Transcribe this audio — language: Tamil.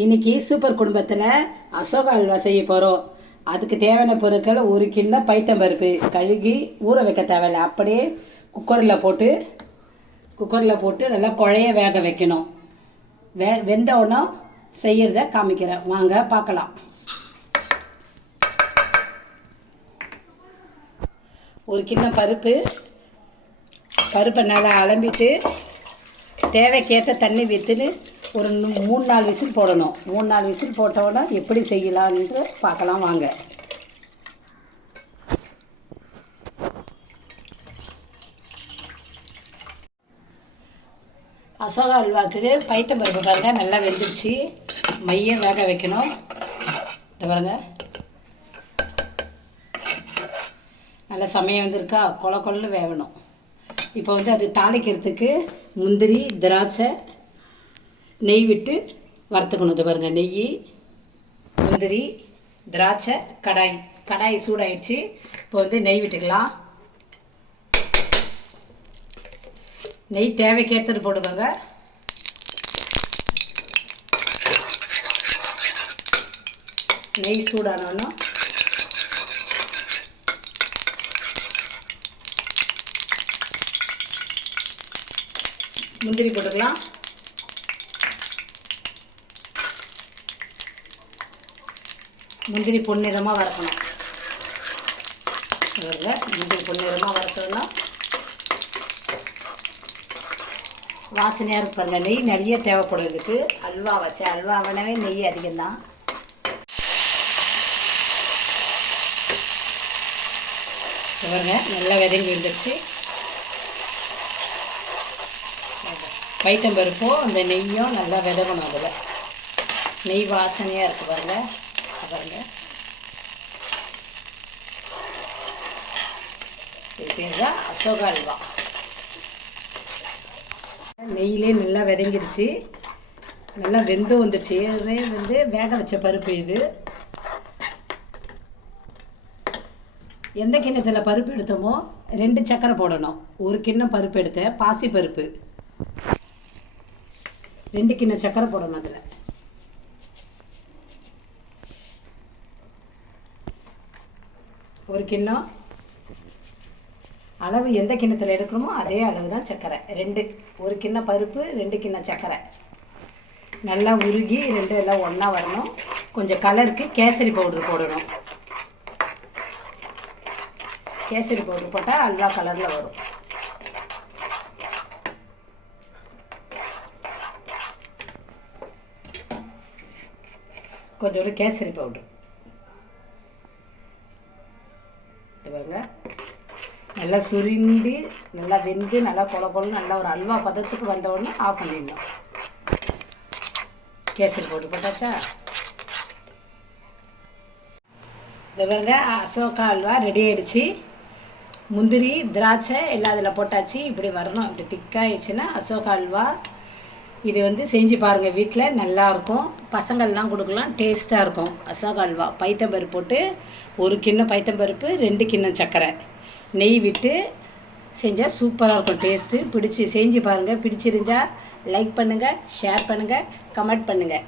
இன்னைக்கு சூப்பர் குடும்பத்தில் அசோகா அல்வா செய்ய போகிறோம் அதுக்கு தேவையான பொருட்கள் ஒரு கிண்ணம் பைத்தம்பருப்பு கழுகி ஊற வைக்க தேவையில்ல. அப்படியே குக்கரில் போட்டு குக்கரில் போட்டு நல்லா குழைய வேக வைக்கணும். வே வெந்த செய்கிறத காமிக்கிறேன். வாங்க பார்க்கலாம். ஒரு கிண்ணம் பருப்பு பருப்பை நல்லா அலம்பிட்டு தேவைக்கேற்ற தண்ணி விற்றுன்னு ஒரு மூணு நாலு விசில் போடணும். மூணு நாலு விசில் போட்டோன்னா எப்படி செய்யலான்ட்டு பார்க்கலாம் வாங்க. அசோகா அல்வாக்கு பைத்தம் பருப்பு பாருங்க நல்லா வெந்துருச்சு. மைய வேக வைக்கணும். இது பாருங்க. நல்ல சமயம் வந்திருக்கா. கொல கொல்ல வேகணும் இப்போ வந்து அது தாளிக்கிறதுக்கு முந்திரி திராட்சை நெய் விட்டு வறுத்துக்கணும். இது பாருங்கள் நெய் முந்திரி திராட்சை கடாய். கடாய் சூடாயிடுச்சு. இப்போ வந்து நெய் விட்டுக்கலாம். நெய் தேவைக்கேற்றது போட்டுக்கோங்க. நெய் சூடானோன்னா முந்திரி போட்டுக்கலாம். முந்திரி பொன்னிறமாக வறுக்கணும். பாருங்க, முந்திரி பொன்னிறமாக வறுத்தோம்னா வாசனையாக இருக்கும். நெய் நிறைய தேவைப்படும் இதுக்கு அல்வா வச்சு அல்வா வேணவே நெய் அதிகம்தான். பாருங்க நல்லா விதங்கி வந்துடுச்சு பைத்தம்பருப்பும் அந்த நெய்யும் நல்லா விதகணும் அதில். நெய் வாசனையாக இருக்குது பாருங்கள் பாருங்க. இது பேர் தான் அசோகா அல்வா. நெய்யிலே நல்லா விதங்கிருச்சு. நல்லா வெந்து வந்துருச்சு. இதுவே வந்து வேக வச்ச பருப்பு இது. எந்த கிண்ணத்தில் பருப்பு எடுத்தோமோ ரெண்டு சக்கரை போடணும். ஒரு கிண்ணம் பருப்பு எடுத்தேன். பாசி பருப்பு. ரெண்டு கிண்ணம் சக்கரை போடணும் அதில். ஒரு கிண்ணம். அளவு எந்த கிண்ணத்தில் எடுக்கணுமோ அதே அளவு தான் சர்க்கரை. ரெண்டு ஒரு கிண்ணம் பருப்பு ரெண்டு கிண்ணம் சர்க்கரை. நல்லா உருகி ரெண்டும் எல்லாம் ஒன்றா வரணும். கொஞ்சம் கலருக்கு கேசரி பவுட்ரு போடணும். கேசரி பவுட்ரு போட்டால் அல்வா கலரில் வரும். கொஞ்சோண்டு கேசரி பவுட்ரு. இது நல்லா சுருண்டி நல்லா வெந்து நல்லா கொல கொலன்னு நல்லா ஒரு அல்வா பதத்துக்கு வந்த உடனே ஆஃப் பண்ணிடணும். கேசரி போட்டு போட்டாச்சா? இது பாருங்க அசோகா அல்வா ரெடி ஆகிடுச்சு முந்திரி திராட்சை எல்லாம் அதில் போட்டாச்சு. இப்படி வரணும். இப்படி திக்காயிடுச்சுன்னா அசோகா அல்வா இது வந்து செஞ்சு பாருங்கள் வீட்டில் நல்லாயிருக்கும் பசங்கள்லாம் கொடுக்கலாம் டேஸ்ட்டாக இருக்கும். அசோக அல்வா பைத்தம்பருப்பு போட்டு ஒரு கிண்ணம் பைத்தம்பருப்பு ரெண்டு கிண்ணம் சர்க்கரை நெய் விட்டு செஞ்சால் சூப்பராக இருக்கும் டேஸ்ட்டு. பிடிச்சி செஞ்சு பாருங்கள் பிடிச்சிருந்தால் லைக் பண்ணுங்கள் ஷேர் பண்ணுங்கள் கமெண்ட் பண்ணுங்கள்